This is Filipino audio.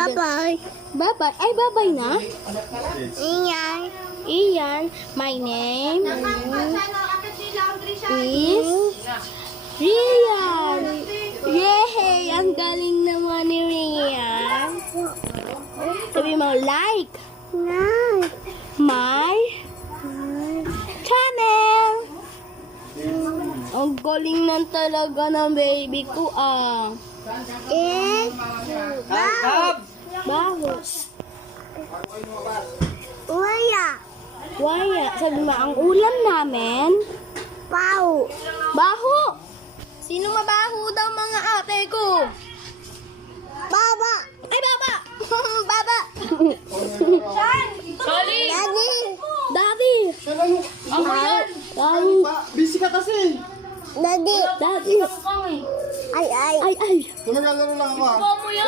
Bye-bye. Bye-bye. Ay, bye-bye na? Iyan. Iyan. My name is Rian. Yay! Ang galing naman ni Rian. Sabi mo, like Nice. my channel. Ang galing nan talaga ng baby ko, ah. Is. Bahos. Waya. Waya. Sabi mo, ang ulam namin, Pau. baho. Sino mabaho daw mga ate ko? Baba. Ay, baba! Baba! Sorry! Daddy. Daddy! Ako yan! Daddy! Busy ka kasi! Daddy. Daddy! Ay, ay. Ay, ay! Tumagalaro lang ako ah. Mo yan!